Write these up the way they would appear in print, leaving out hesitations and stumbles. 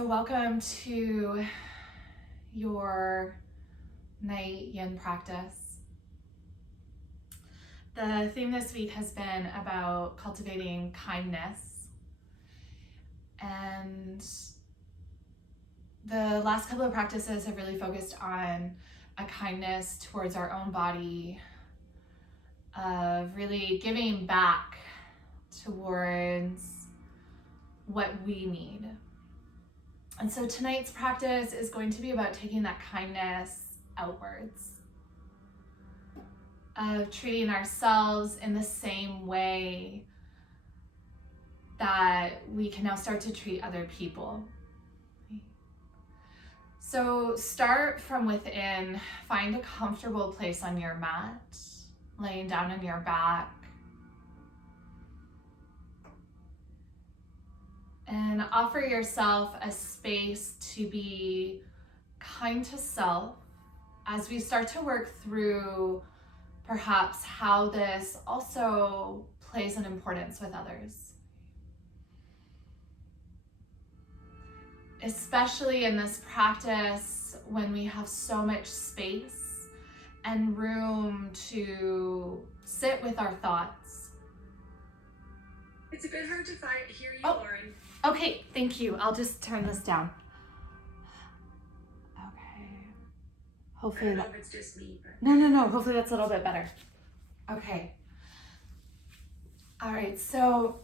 So welcome to your night yin practice. The theme this week has been about cultivating kindness. And the last couple of practices have really focused on a kindness towards our own body, of really giving back towards what we need. And so tonight's practice is going to be about taking that kindness outwards, of treating ourselves in the same way that we can now start to treat other people. So start from within, find a comfortable place on your mat, laying down on your back. And offer yourself a space to be kind to self as we start to work through perhaps how this also plays an importance with others. Especially in this practice when we have so much space and room to sit with our thoughts. It's a bit hard to hear you, Lauren. Okay, thank you. I'll just turn this down. Okay. Hopefully I don't know if it's just me, but... No. Hopefully that's a little bit better. Okay. All right, so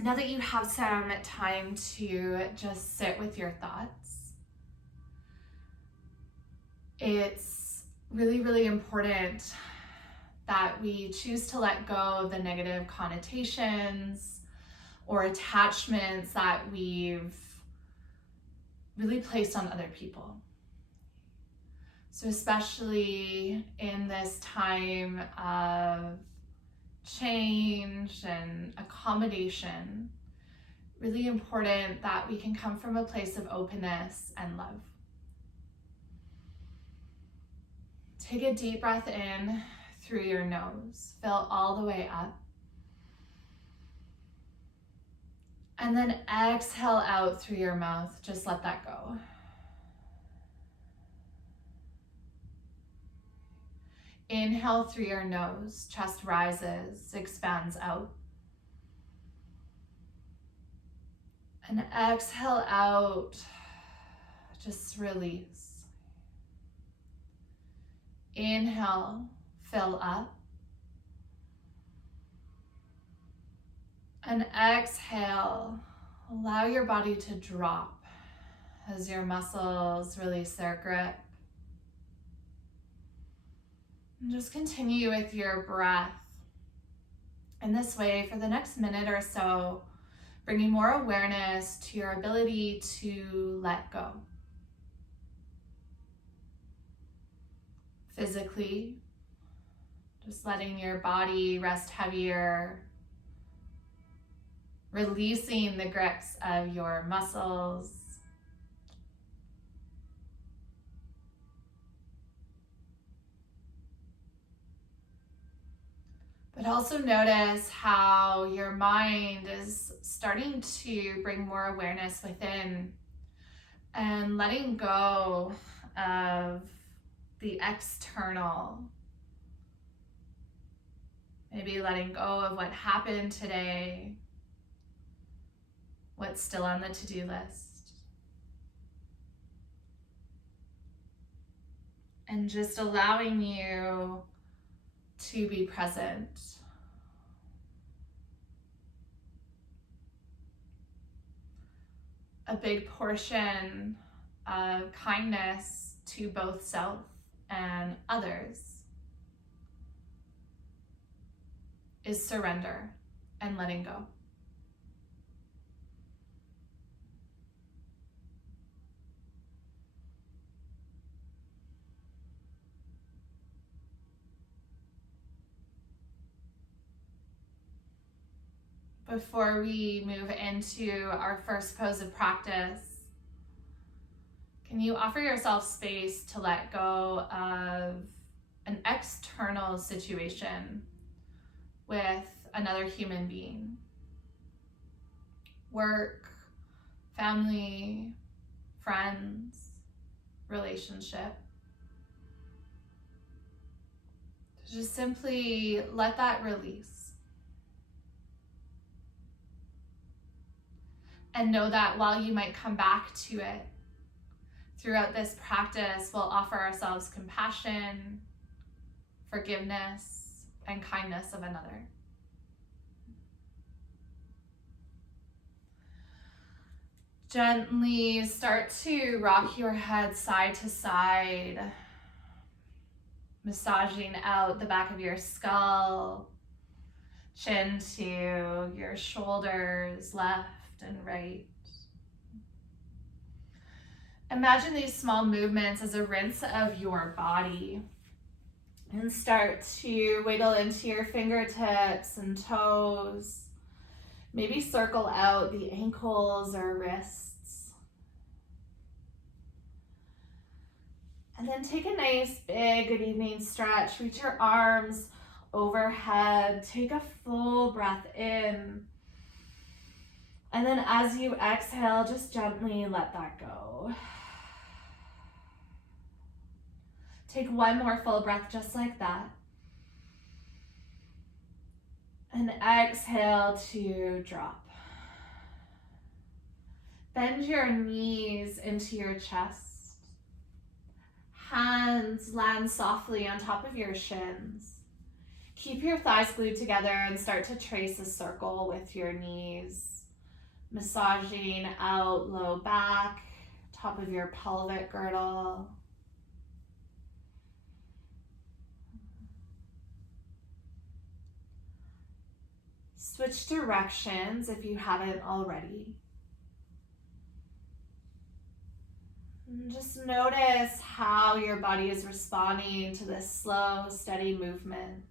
now that you have some time to just sit with your thoughts, it's really, really important that we choose to let go of the negative connotations or attachments that we've really placed on other people. So especially in this time of change and accommodation, really important that we can come from a place of openness and love. Take a deep breath in through your nose, fill all the way up. And then exhale out through your mouth, just let that go. Inhale through your nose, chest rises, expands out. And exhale out, just release. Inhale, fill up. And exhale, allow your body to drop as your muscles release their grip. And just continue with your breath in this way for the next minute or so, bringing more awareness to your ability to let go. Physically, just letting your body rest heavier, releasing the grips of your muscles. But also notice how your mind is starting to bring more awareness within and letting go of the external. Maybe letting go of what happened today, what's still on the to-do list. And just allowing you to be present. A big portion of kindness to both self and others is surrender and letting go. Before we move into our first pose of practice, can you offer yourself space to let go of an external situation with another human being? Work, family, friends, relationship. Just simply let that release. And know that while you might come back to it, throughout this practice, we'll offer ourselves compassion, forgiveness, and kindness of another. Gently start to rock your head side to side, massaging out the back of your skull, chin to your shoulders, left and right. Imagine these small movements as a rinse of your body, and start to wiggle into your fingertips and toes. Maybe circle out the ankles or wrists. And then take a nice big good evening stretch. Reach your arms overhead. Take a full breath in. And then as you exhale, just gently let that go. Take one more full breath just like that. And exhale to drop. Bend your knees into your chest. Hands land softly on top of your shins. Keep your thighs glued together and start to trace a circle with your knees, massaging out low back, top of your pelvic girdle. Switch directions if you haven't already. And just notice how your body is responding to this slow, steady movement.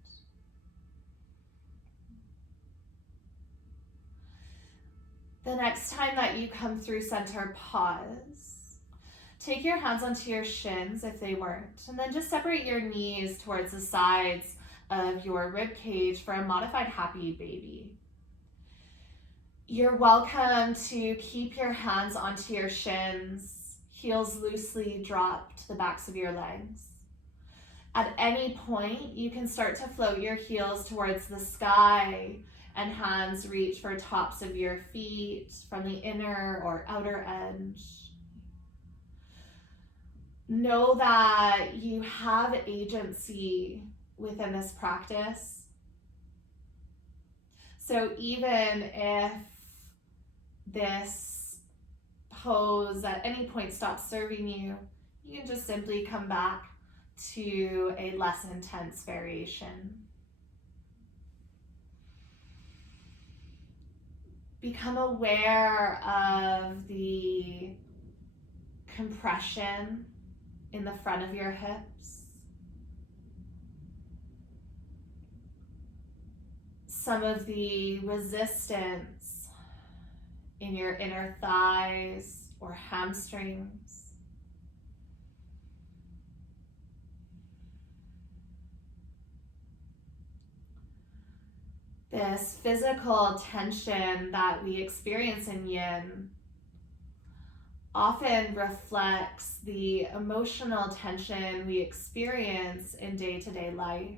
The next time that you come through center, pause. Take your hands onto your shins if they weren't, and then just separate your knees towards the sides of your rib cage for a modified happy baby. You're welcome to keep your hands onto your shins, heels loosely drop to the backs of your legs. At any point, you can start to float your heels towards the sky and hands reach for tops of your feet from the inner or outer edge. Know that you have agency within this practice. So even if this pose at any point stops serving you, you can just simply come back to a less intense variation. Become aware of the compression in the front of your hips. Some of the resistance in your inner thighs or hamstrings. This physical tension that we experience in Yin often reflects the emotional tension we experience in day-to-day life,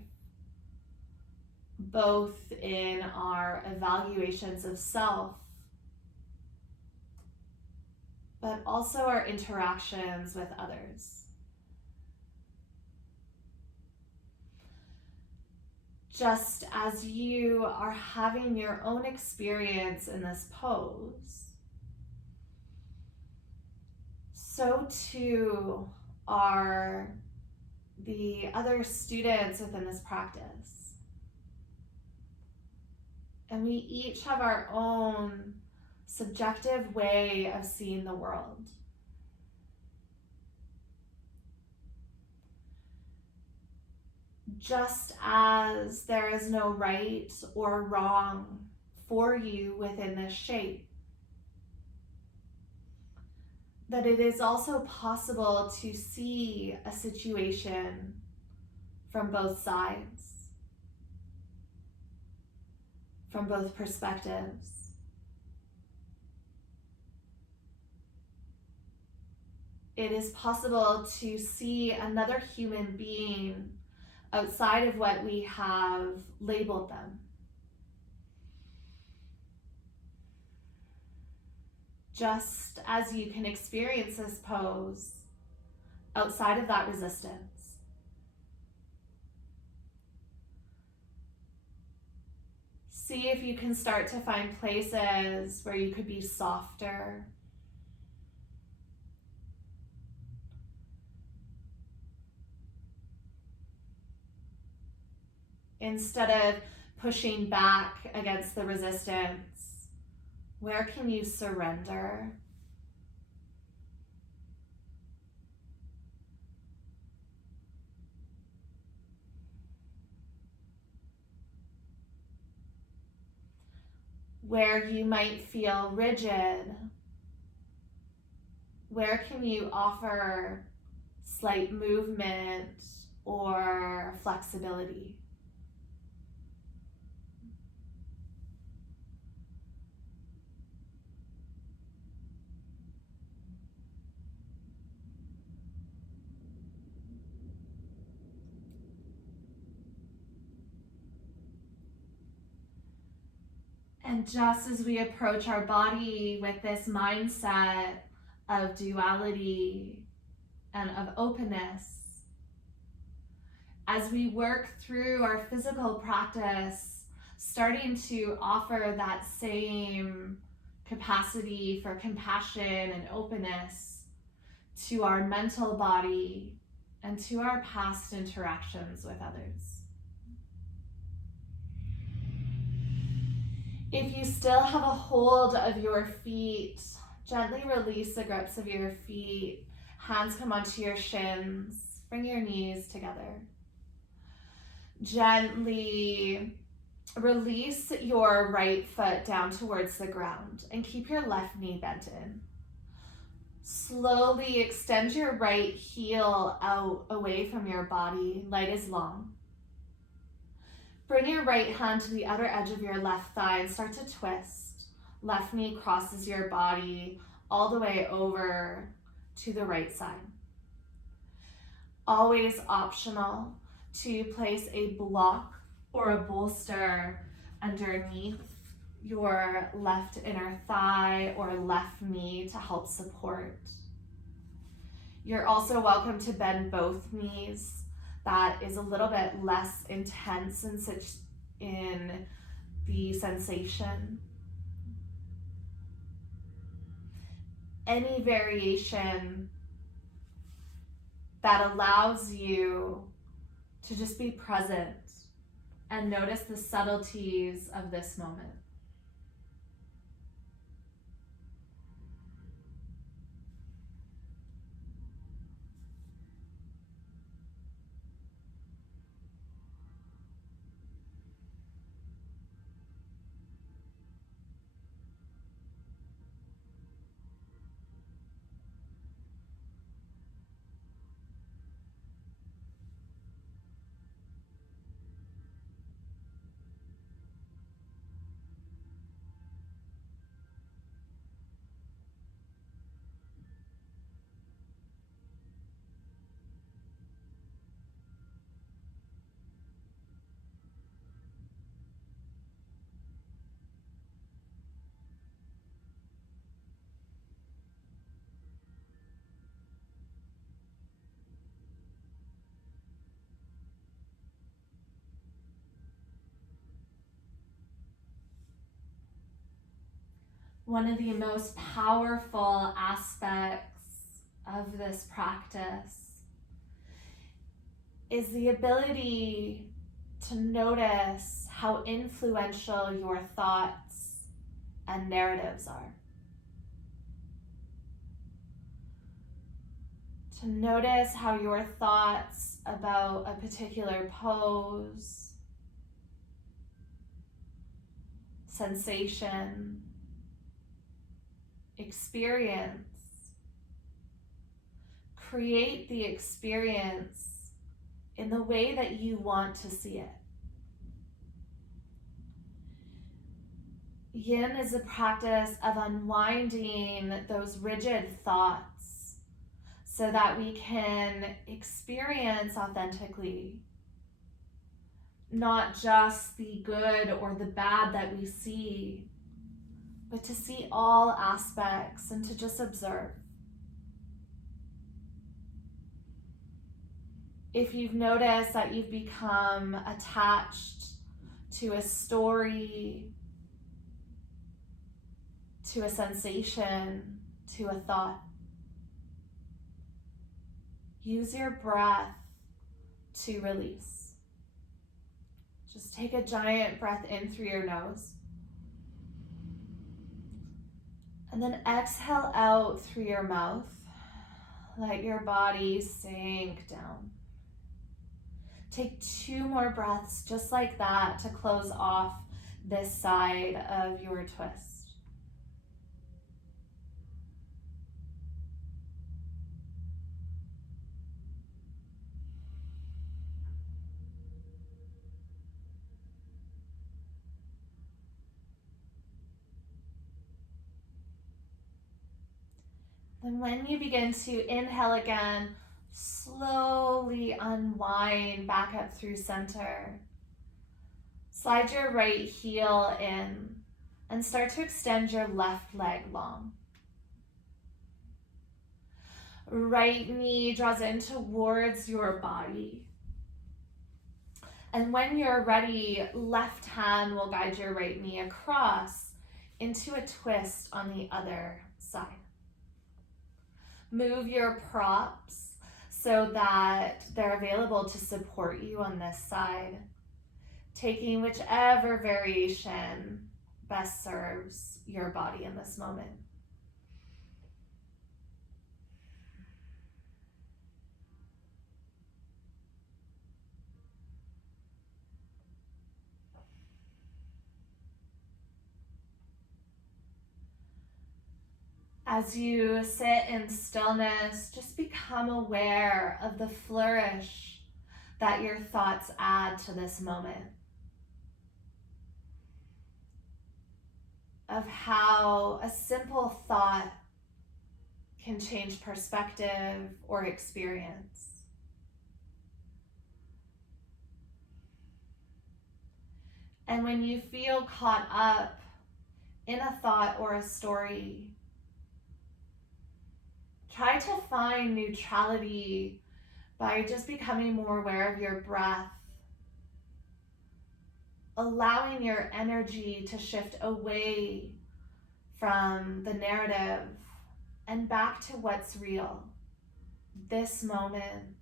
both in our evaluations of self, but also our interactions with others. Just as you are having your own experience in this pose, so too are the other students within this practice. And we each have our own subjective way of seeing the world. Just as there is no right or wrong for you within this shape, that it is also possible to see a situation from both sides, from both perspectives. it is possible to see another human being outside of what we have labeled them. Just as you can experience this pose outside of that resistance. See if you can start to find places where you could be softer. Instead of pushing back against the resistance, where can you surrender? Where you might feel rigid, where can you offer slight movement or flexibility? And just as we approach our body with this mindset of duality and of openness, as we work through our physical practice, starting to offer that same capacity for compassion and openness to our mental body and to our past interactions with others. If you still have a hold of your feet, gently release the grips of your feet. Hands come onto your shins. Bring your knees together. Gently release your right foot down towards the ground and keep your left knee bent in. Slowly extend your right heel out away from your body, leg is long. Bring your right hand to the outer edge of your left thigh and start to twist. Left knee crosses your body all the way over to the right side. Always optional to place a block or a bolster underneath your left inner thigh or left knee to help support. You're also welcome to bend both knees. That is a little bit less intense in the sensation. Any variation that allows you to just be present and notice the subtleties of this moment. One of the most powerful aspects of this practice is the ability to notice how influential your thoughts and narratives are. To notice how your thoughts about a particular pose, sensation, experience, create the experience in the way that you want to see it. Yin is a practice of unwinding those rigid thoughts so that we can experience authentically not just the good or the bad that we see, but to see all aspects and to just observe. If you've noticed that you've become attached to a story, to a sensation, to a thought, use your breath to release. Just take a giant breath in through your nose. And then exhale out through your mouth. Let your body sink down. Take 2 more breaths just like that to close off this side of your twist. And when you begin to inhale again, slowly unwind back up through center. Slide your right heel in and start to extend your left leg long. Right knee draws in towards your body. And when you're ready, left hand will guide your right knee across into a twist on the other side. Move your props so that they're available to support you on this side, taking whichever variation best serves your body in this moment. As you sit in stillness, just become aware of the flourish that your thoughts add to this moment, of how a simple thought can change perspective or experience. And when you feel caught up in a thought or a story, try to find neutrality by just becoming more aware of your breath, allowing your energy to shift away from the narrative and back to what's real. This moment,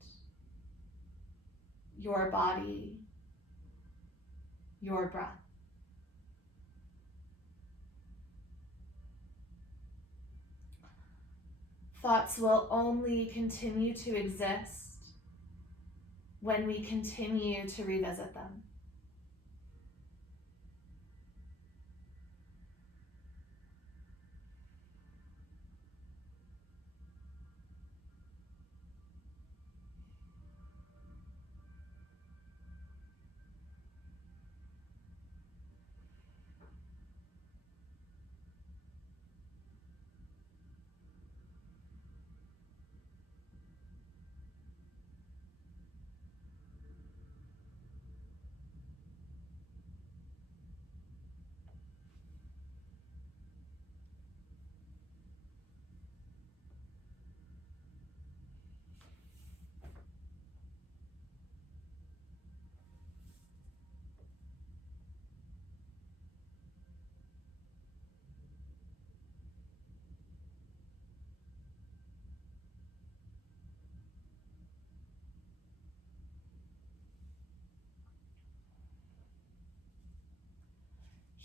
your body, your breath. Thoughts will only continue to exist when we continue to revisit them.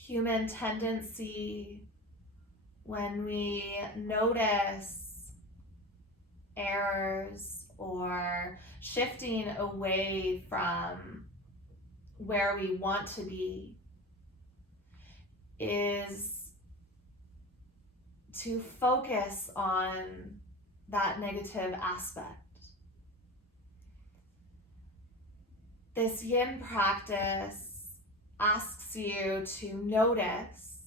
Human tendency, when we notice errors or shifting away from where we want to be, is to focus on that negative aspect. This yin practice asks you to notice,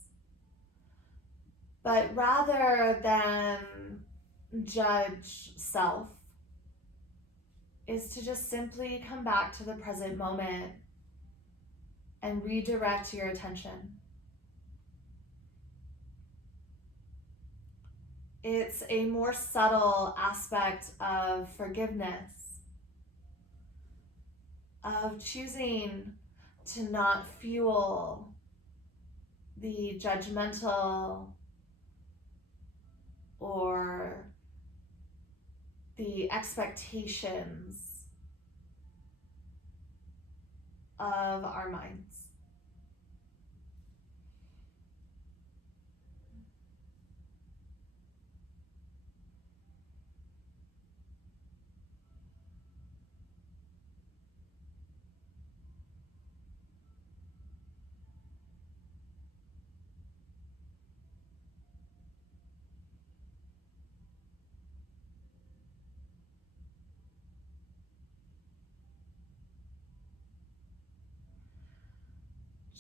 but rather than judge self is to just simply come back to the present moment and redirect your attention. It's a more subtle aspect of forgiveness, of choosing to not fuel the judgmental or the expectations of our minds.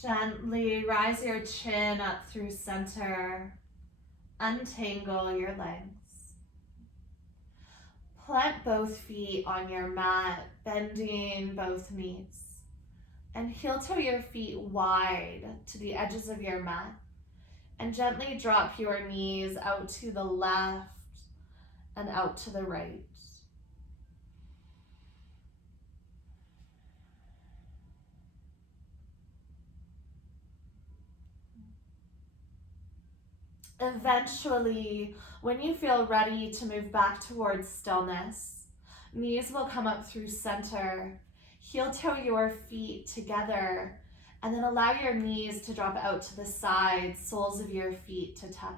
Gently rise your chin up through center. Untangle your legs. Plant both feet on your mat, bending both knees. And heel toe your feet wide to the edges of your mat. And gently drop your knees out to the left and out to the right. Eventually, when you feel ready to move back towards stillness, knees will come up through center. Heel toe your feet together, and then allow your knees to drop out to the sides, soles of your feet to touch.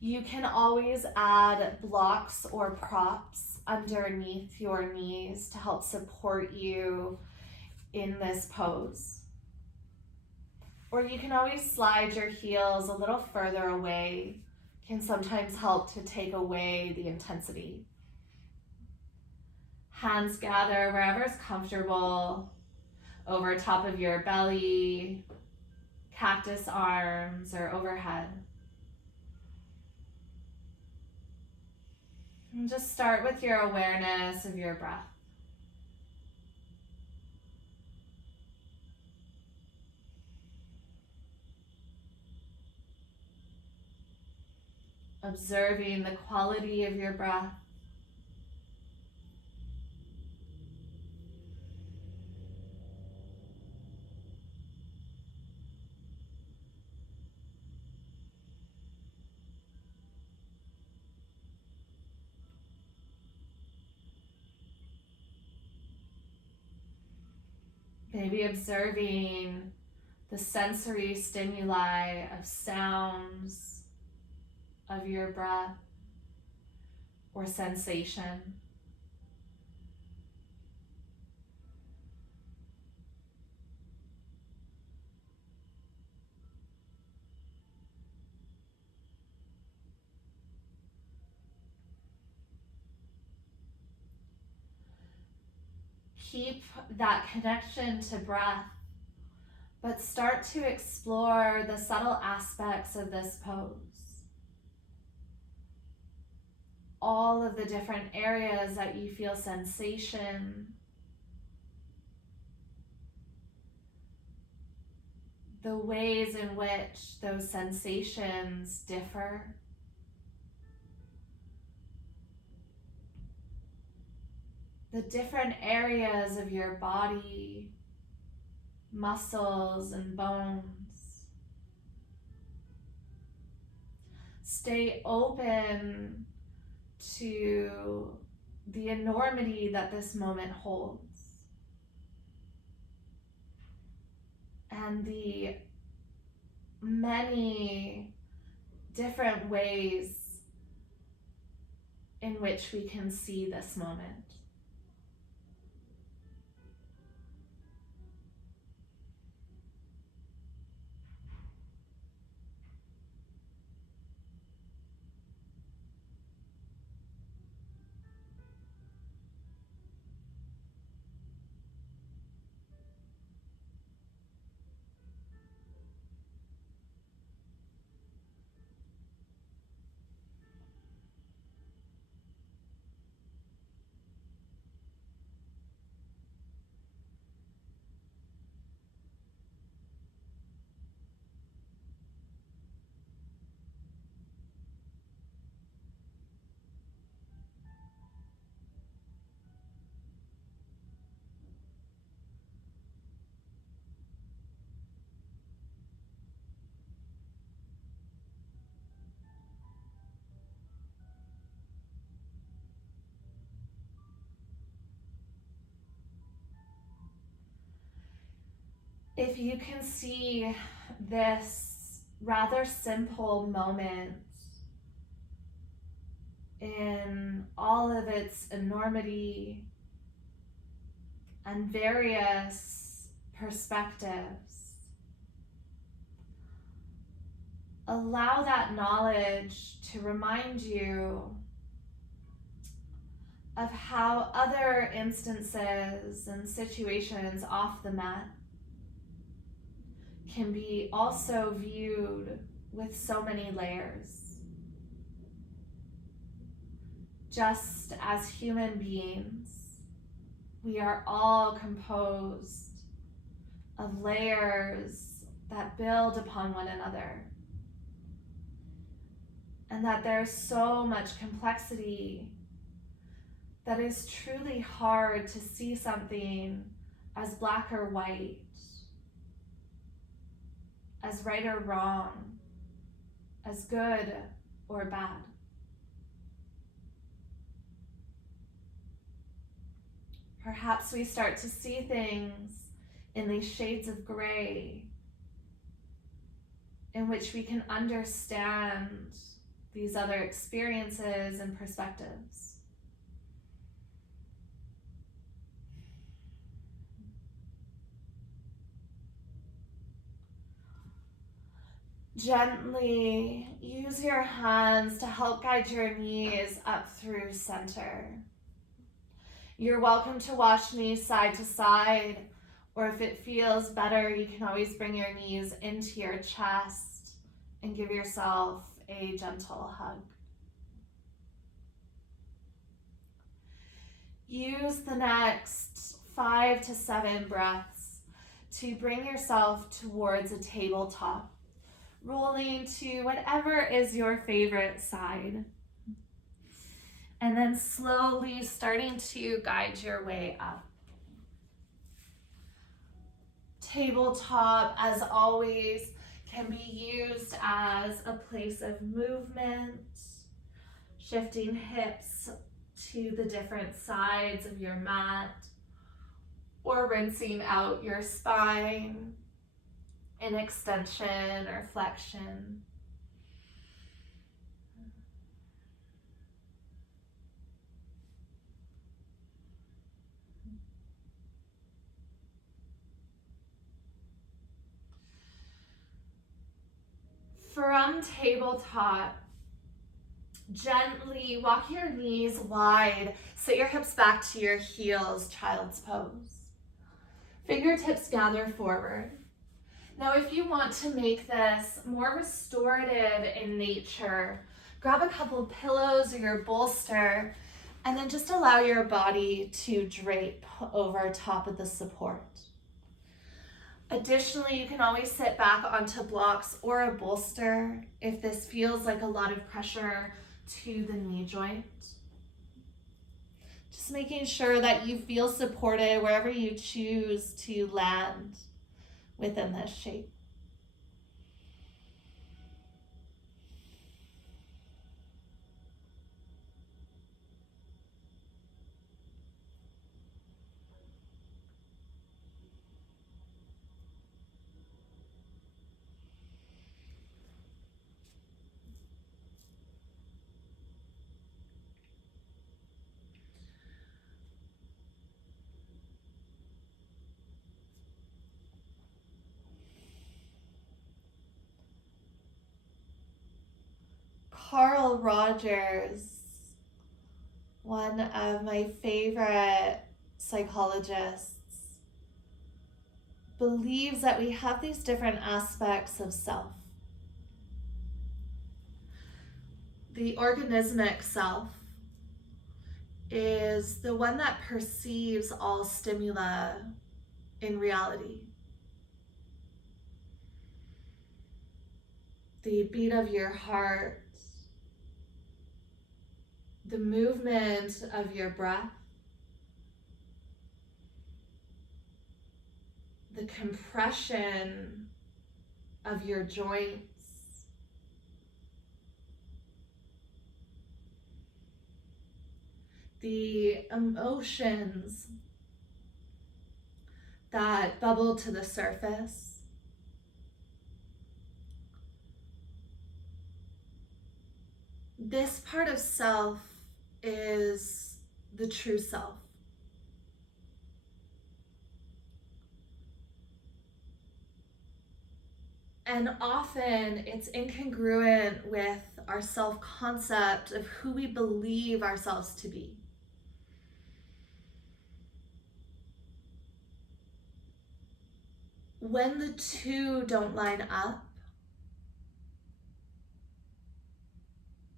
You can always add blocks or props underneath your knees to help support you in this pose. Or you can always slide your heels a little further away. Can sometimes help to take away the intensity. Hands gather wherever is comfortable, over top of your belly, cactus arms, or overhead. And just start with your awareness of your breath. Observing the quality of your breath. Maybe observing the sensory stimuli of sounds of your breath or sensation. Keep that connection to breath, but start to explore the subtle aspects of this pose. All of the different areas that you feel sensation, the ways in which those sensations differ. The different areas of your body, muscles and bones. Stay open to the enormity that this moment holds and the many different ways in which we can see this moment. if you can see this rather simple moment in all of its enormity and various perspectives, allow that knowledge to remind you of how other instances and situations off the mat can be also viewed with so many layers. Just as human beings, we are all composed of layers that build upon one another, and that there's so much complexity that is truly hard to see something as black or white, as right or wrong, as good or bad. Perhaps we start to see things in these shades of gray in which we can understand these other experiences and perspectives. Gently use your hands to help guide your knees up through center. You're welcome to wash knees side to side, or if it feels better, you can always bring your knees into your chest and give yourself a gentle hug. Use the next 5 to 7 breaths to bring yourself towards a tabletop, rolling to whatever is your favorite side. And then slowly starting to guide your way up. Tabletop, as always, can be used as a place of movement, shifting hips to the different sides of your mat, or rinsing out your spine in extension or flexion. From tabletop, gently walk your knees wide, sit your hips back to your heels, child's pose. Fingertips gather forward. Now, if you want to make this more restorative in nature, grab a couple pillows or your bolster, and then just allow your body to drape over top of the support. Additionally, you can always sit back onto blocks or a bolster if this feels like a lot of pressure to the knee joint. Just making sure that you feel supported wherever you choose to land within this shape. Carl Rogers, one of my favorite psychologists, believes that we have these different aspects of self. The organismic self is the one that perceives all stimuli in reality. The beat of your heart, the movement of your breath, the compression of your joints, the emotions that bubble to the surface. This part of self is the true self. And often it's incongruent with our self-concept of who we believe ourselves to be. When the two don't line up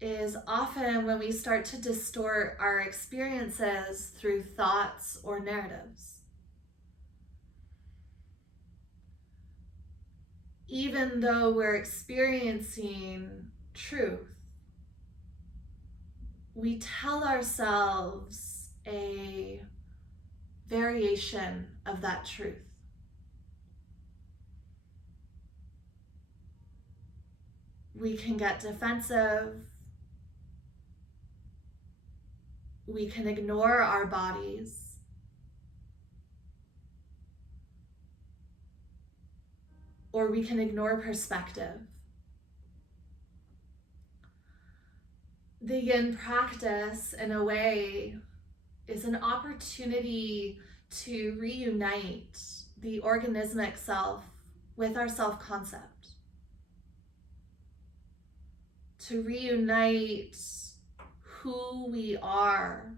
is often when we start to distort our experiences through thoughts or narratives. Even though we're experiencing truth, we tell ourselves a variation of that truth. We can get defensive. We can ignore our bodies. Or we can ignore perspective. The Yin practice, in a way, is an opportunity to reunite the organismic self with our self-concept. To reunite who we are,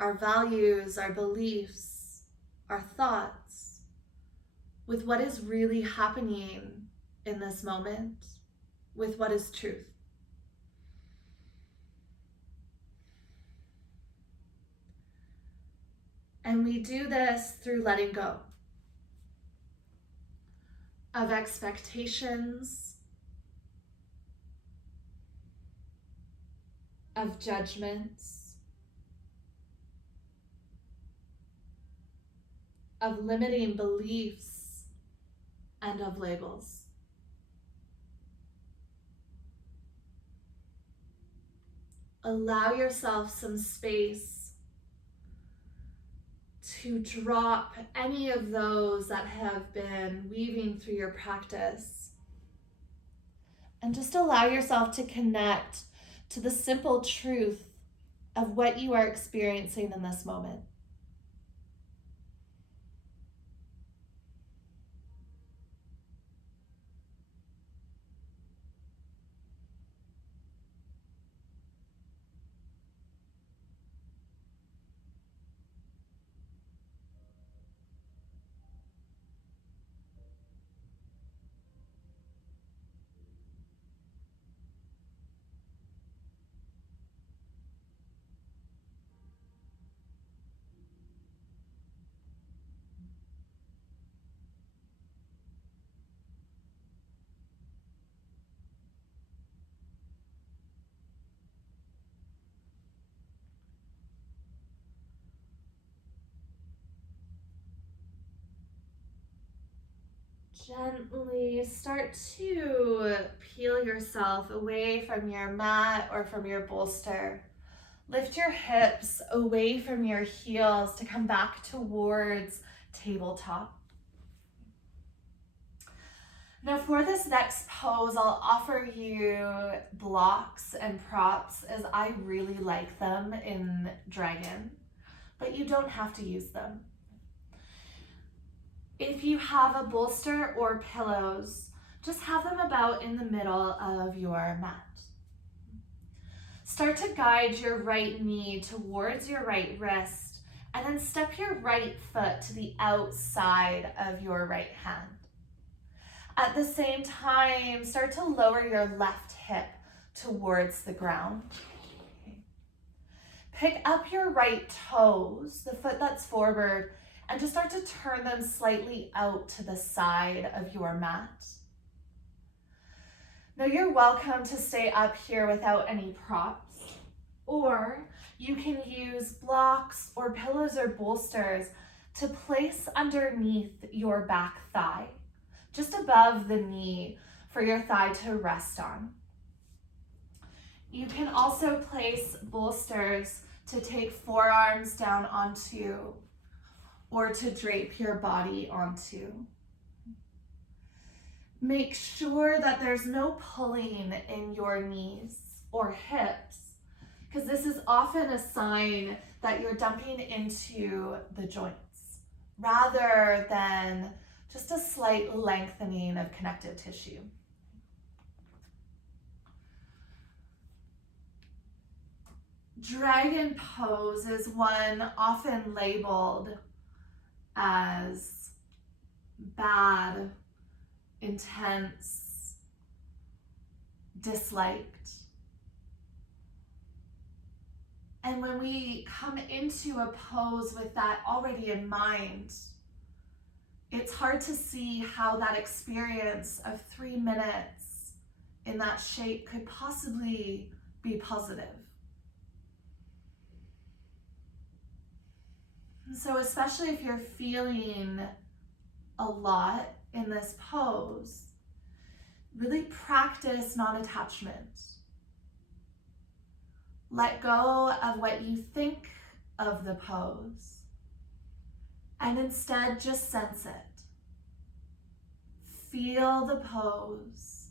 our values, our beliefs, our thoughts, with what is really happening in this moment, with what is truth. And we do this through letting go of expectations, of judgments, of limiting beliefs, and of labels. Allow yourself some space to drop any of those that have been weaving through your practice. And just allow yourself to connect to the simple truth of what you are experiencing in this moment. Gently start to peel yourself away from your mat or from your bolster. Lift your hips away from your heels to come back towards tabletop. Now for this next pose, I'll offer you blocks and props as I really like them in Dragon, but you don't have to use them. If you have a bolster or pillows, just have them about in the middle of your mat. Start to guide your right knee towards your right wrist, and then step your right foot to the outside of your right hand. At the same time, start to lower your left hip towards the ground. Pick up your right toes, the foot that's forward, and just start to turn them slightly out to the side of your mat. Now you're welcome to stay up here without any props, or you can use blocks or pillows or bolsters to place underneath your back thigh, just above the knee for your thigh to rest on. You can also place bolsters to take forearms down onto or to drape your body onto. Make sure that there's no pulling in your knees or hips, because this is often a sign that you're dumping into the joints rather than just a slight lengthening of connective tissue. Dragon pose is one often labeled as bad, intense, disliked. And when we come into a pose with that already in mind, it's hard to see how that experience of 3 minutes in that shape could possibly be positive. So especially if you're feeling a lot in this pose, really practice non-attachment. Let go of what you think of the pose and instead just sense it. Feel the pose.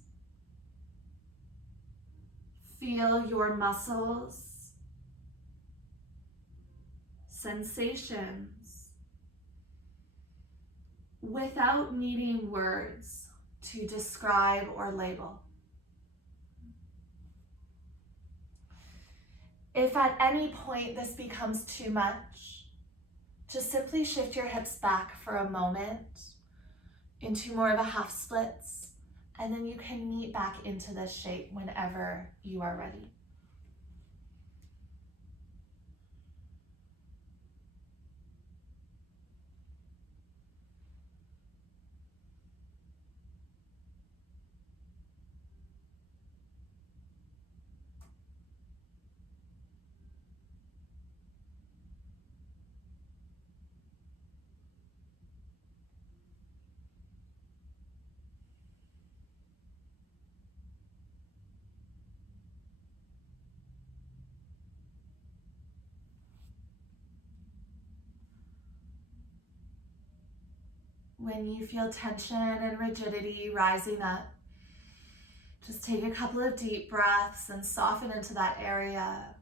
Feel your muscles, sensations, without needing words to describe or label. If at any point this becomes too much, just simply shift your hips back for a moment into more of a half splits, and then you can meet back into this shape whenever you are ready. When you feel tension and rigidity rising up, just take a couple of deep breaths and soften into that area,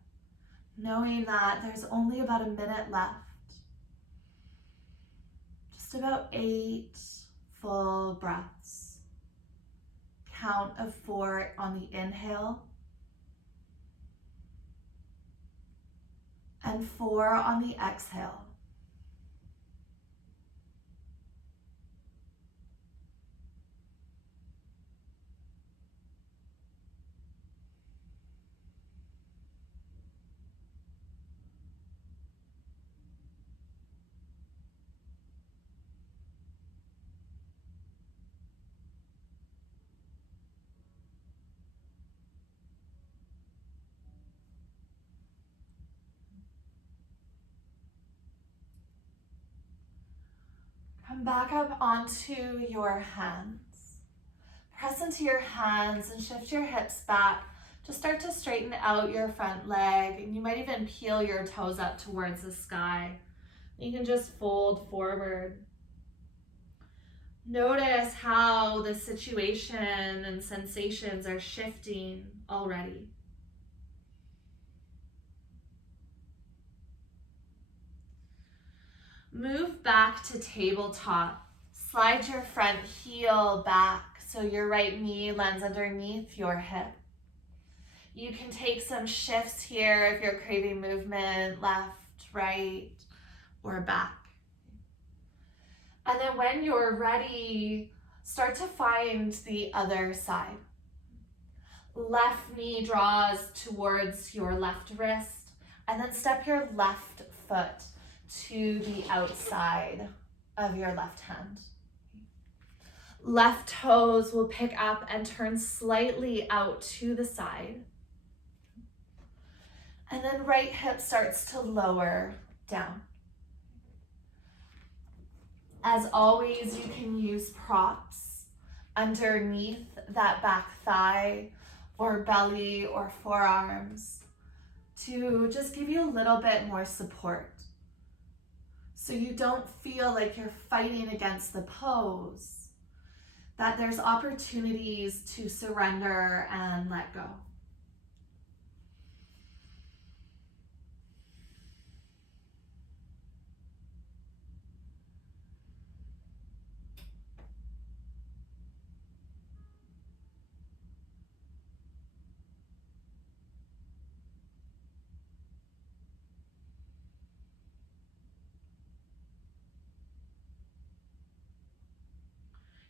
knowing that there's only about a minute left. Just about 8 full breaths. Count of 4 on the inhale and 4 on the exhale. Come back up onto your hands. Press into your hands and shift your hips back. Just start to straighten out your front leg, and you might even peel your toes up towards the sky. You can just fold forward. Notice how the situation and sensations are shifting already. Move back to tabletop. Slide your front heel back so your right knee lands underneath your hip. You can take some shifts here if you're craving movement, left, right, or back. And then when you're ready, start to find the other side. Left knee draws towards your left wrist, and then step your left foot to the outside of your left hand. Left toes will pick up and turn slightly out to the side. And then right hip starts to lower down. As always, you can use props underneath that back thigh or belly or forearms to just give you a little bit more support. So you don't feel like you're fighting against the pose, that there's opportunities to surrender and let go.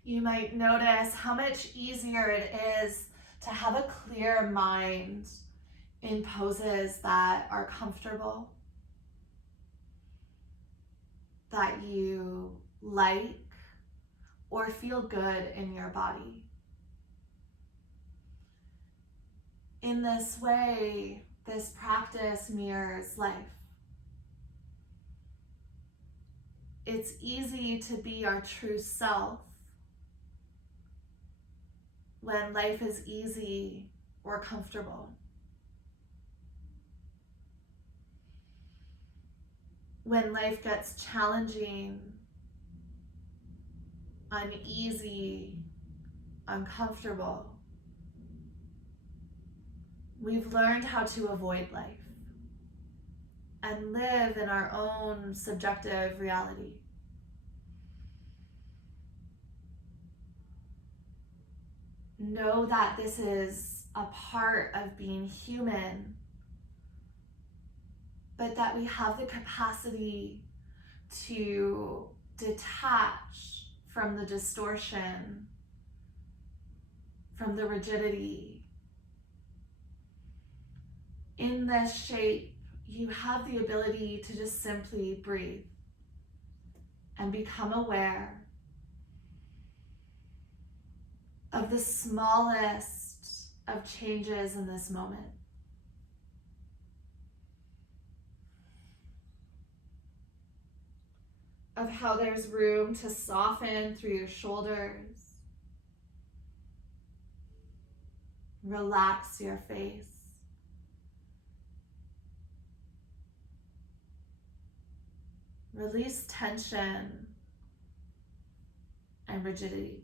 You might notice how much easier it is to have a clear mind in poses that are comfortable, that you like, or feel good in your body. In this way, this practice mirrors life. It's easy to be our true self when life is easy or comfortable. When life gets challenging, uneasy, uncomfortable, we've learned how to avoid life and live in our own subjective reality. Know that this is a part of being human, but that we have the capacity to detach from the distortion, from the rigidity. In this shape, you have the ability to just simply breathe and become aware of the smallest of changes in this moment. Of how there's room to soften through your shoulders. Relax your face. Release tension and rigidity.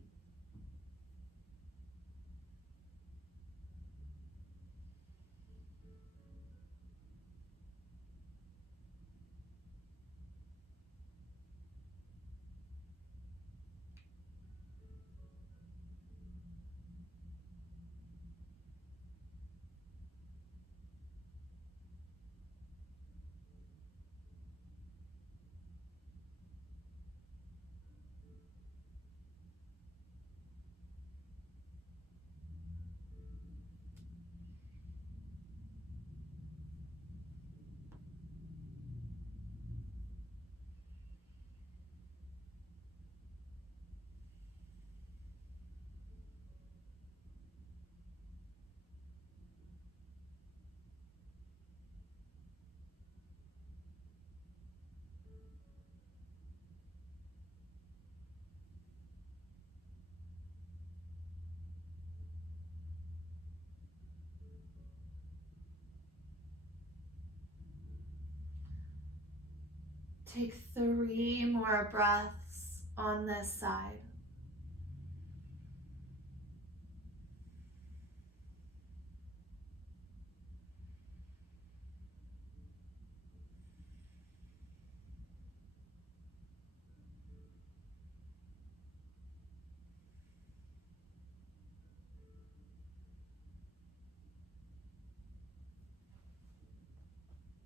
Take 3 more breaths on this side.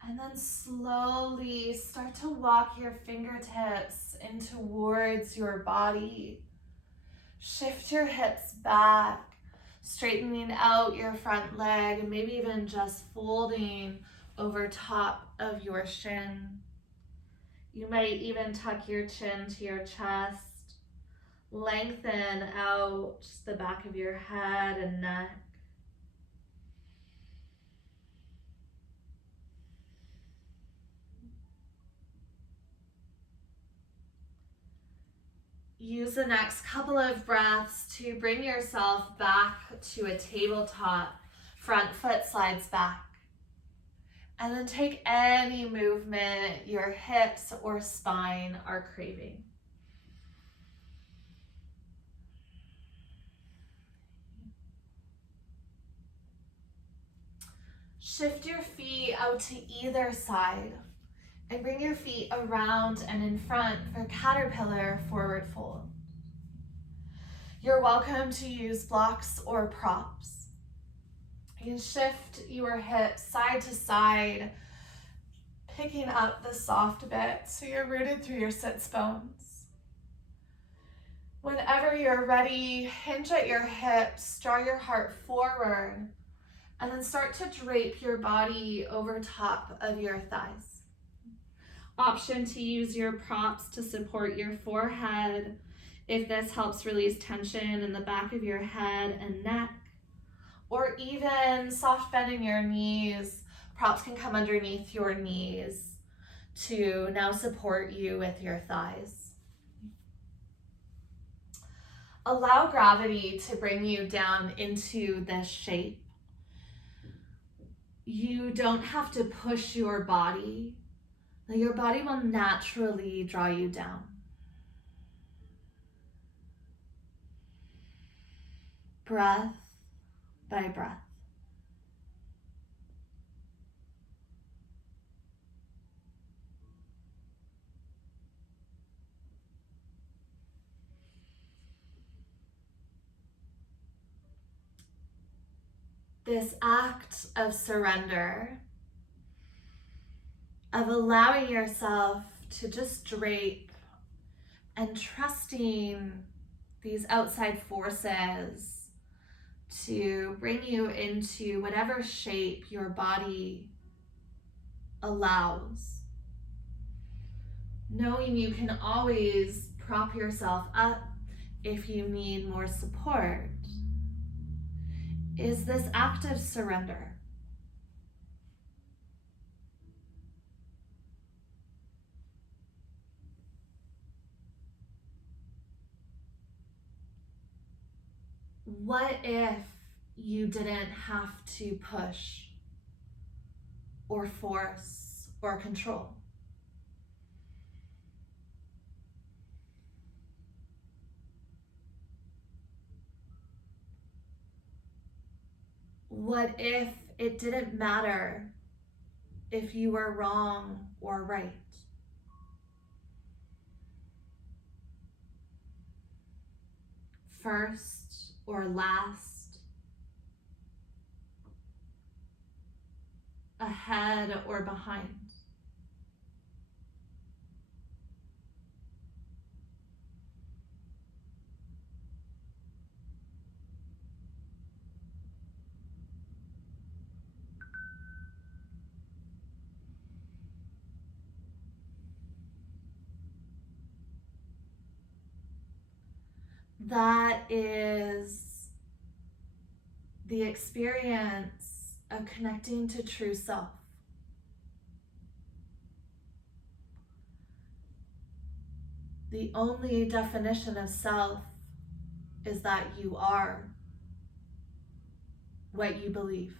And then slowly start to walk your fingertips in towards your body. Shift your hips back, straightening out your front leg, and maybe even just folding over top of your shin. You might even tuck your chin to your chest, lengthen out the back of your head and neck. Use the next couple of breaths to bring yourself back to a tabletop. Front foot slides back. And then take any movement your hips or spine are craving. Shift your feet out to either side and bring your feet around and in front for caterpillar forward fold. You're welcome to use blocks or props. You can shift your hips side to side, picking up the soft bit so you're rooted through your sits bones. Whenever you're ready, hinge at your hips, draw your heart forward, and then start to drape your body over top of your thighs. Option to use your props to support your forehead if this helps release tension in the back of your head and neck, or even soft bending your knees. Props can come underneath your knees to now support you with your thighs. Allow gravity to bring you down into this shape. You don't have to push your body. Your body will naturally draw you down. Breath by breath. This act of surrender, of allowing yourself to just drape and trusting these outside forces to bring you into whatever shape your body allows. Knowing you can always prop yourself up if you need more support, is this act of surrender. What if you didn't have to push or force or control? What if it didn't matter if you were wrong or right? First or last? Ahead or behind? That is the experience of connecting to true self. The only definition of self is that you are what you believe.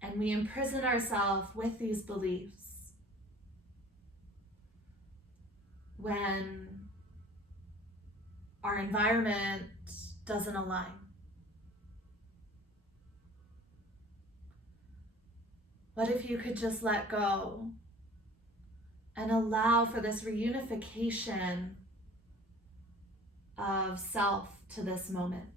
And we imprison ourselves with these beliefs when our environment doesn't align. What if you could just let go and allow for this reunification of self to this moment?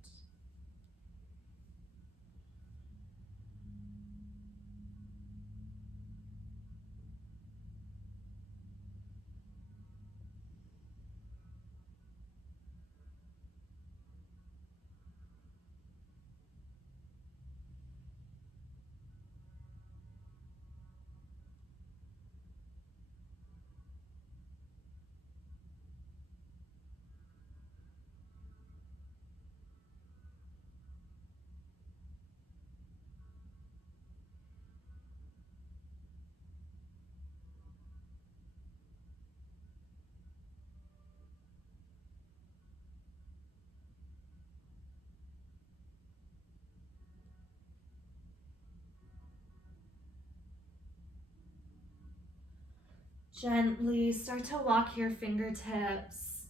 Gently start to walk your fingertips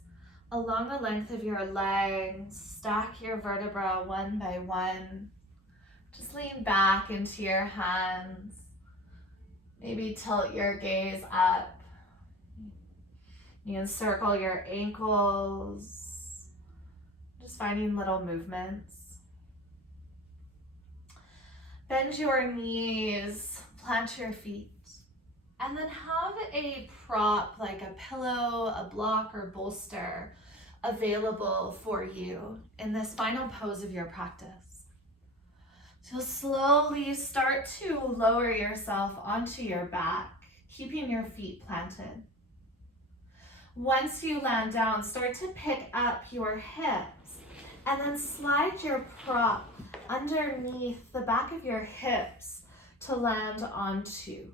along the length of your legs. Stack your vertebra one by one. Just lean back into your hands. Maybe tilt your gaze up. You can circle your ankles. Just finding little movements. Bend your knees, plant your feet, and then have a prop like a pillow, a block, or bolster available for you in this final pose of your practice. So slowly start to lower yourself onto your back, keeping your feet planted. Once you land down, start to pick up your hips and then slide your prop underneath the back of your hips to land onto.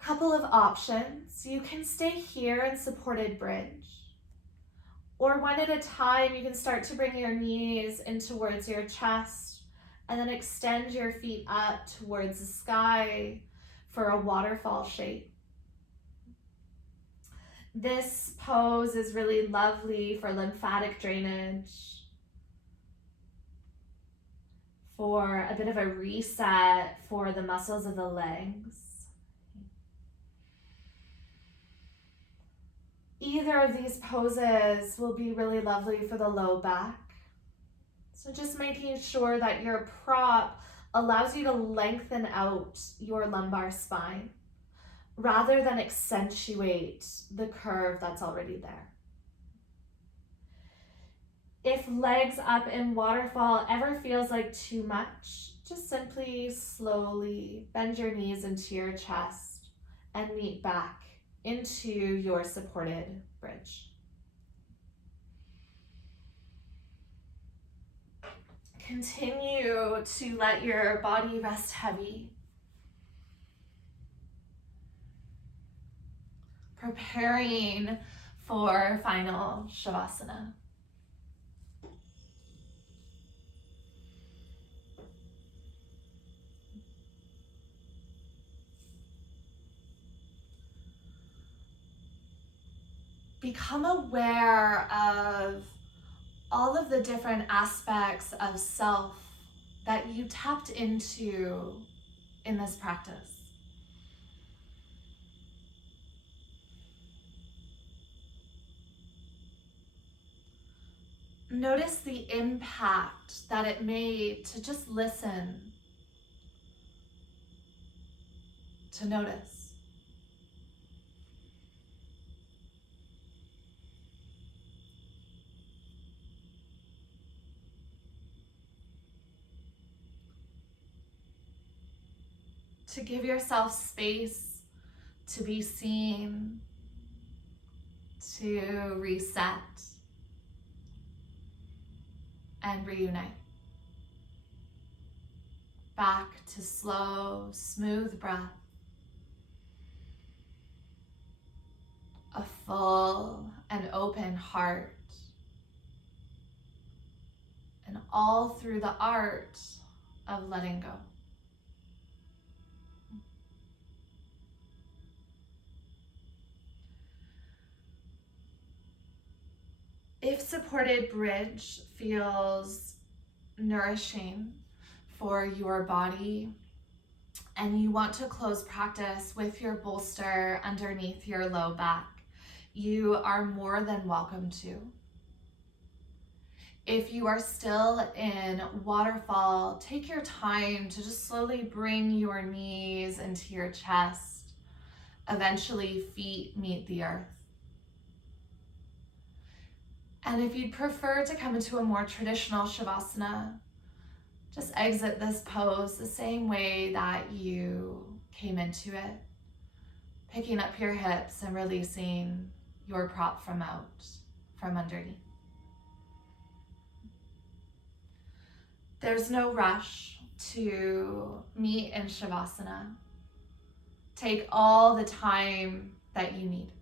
Couple of options. You can stay here in supported bridge, or one at a time, you can start to bring your knees in towards your chest and then extend your feet up towards the sky for a waterfall shape. This pose is really lovely for lymphatic drainage, for a bit of a reset for the muscles of the legs. Either of these poses will be really lovely for the low back. So just making sure that your prop allows you to lengthen out your lumbar spine rather than accentuate the curve that's already there. If legs up in waterfall ever feels like too much, just simply slowly bend your knees into your chest and meet back into your supported bridge. Continue to let your body rest heavy. Preparing for final Shavasana. Become aware of all of the different aspects of self that you tapped into in this practice. Notice the impact that it made to just listen, to notice. To give yourself space to be seen, to reset and reunite. Back to slow, smooth breath. A full and open heart. And all through the art of letting go. If supported bridge feels nourishing for your body and you want to close practice with your bolster underneath your low back, you are more than welcome to. If you are still in waterfall, take your time to just slowly bring your knees into your chest. Eventually, feet meet the earth. And if you'd prefer to come into a more traditional Shavasana, just exit this pose the same way that you came into it, picking up your hips and releasing your prop from underneath. There's no rush to meet in Shavasana. Take all the time that you need.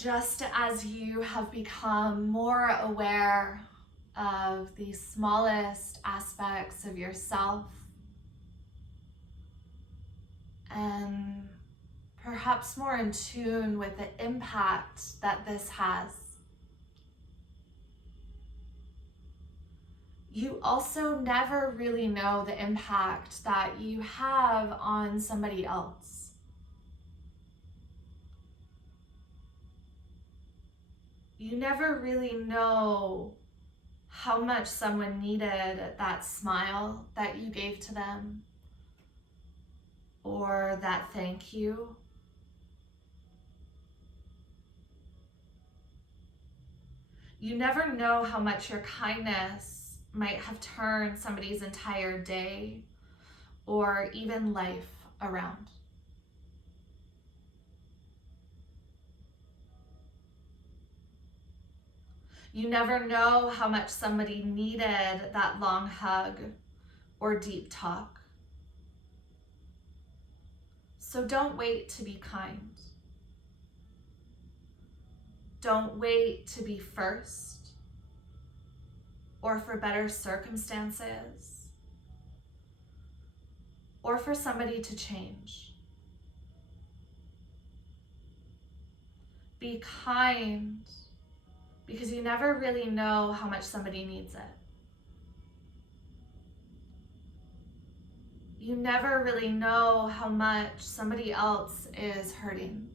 just as you have become more aware of the smallest aspects of yourself and perhaps more in tune with the impact that this has, you also never really know the impact that you have on somebody else. You never really know how much someone needed that smile that you gave to them, or that thank you. You never know how much your kindness might have turned somebody's entire day or even life around. You never know how much somebody needed that long hug or deep talk. So don't wait to be kind. Don't wait to be first or for better circumstances or for somebody to change. Be kind because you never really know how much somebody needs it. You never really know how much somebody else is hurting.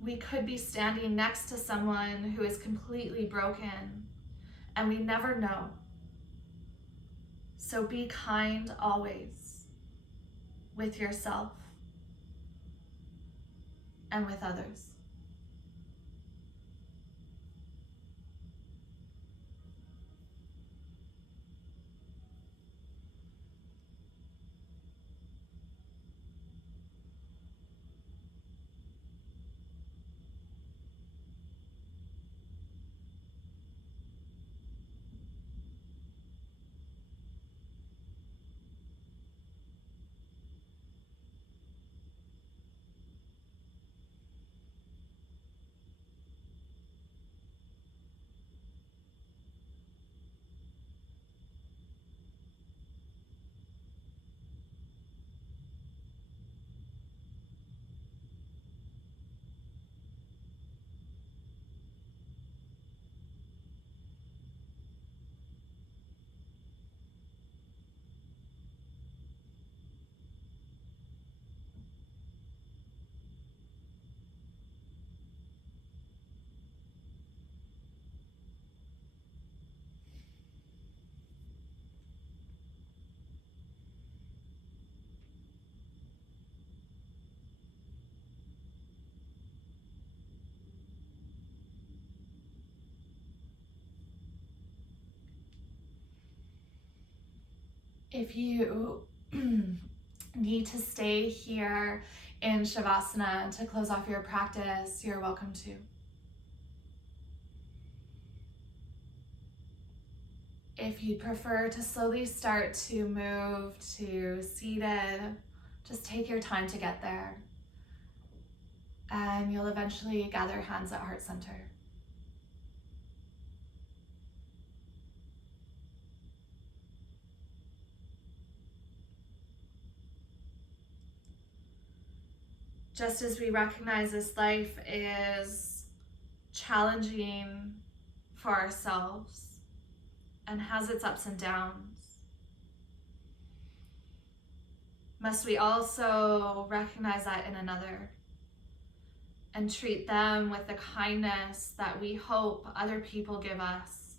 We could be standing next to someone who is completely broken, and we never know. So be kind always with yourself and with others. If you need to stay here in Shavasana to close off your practice, you're welcome to. If you prefer to slowly start to move to seated, just take your time to get there. And you'll eventually gather hands at heart center. Just as we recognize this life is challenging for ourselves and has its ups and downs, must we also recognize that in another and treat them with the kindness that we hope other people give us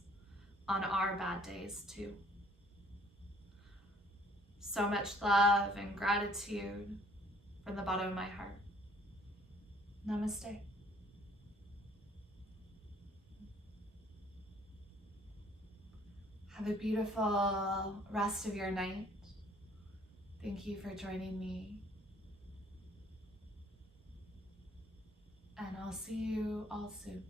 on our bad days too. So much love and gratitude from the bottom of my heart. Namaste. Have a beautiful rest of your night. Thank you for joining me. And I'll see you all soon.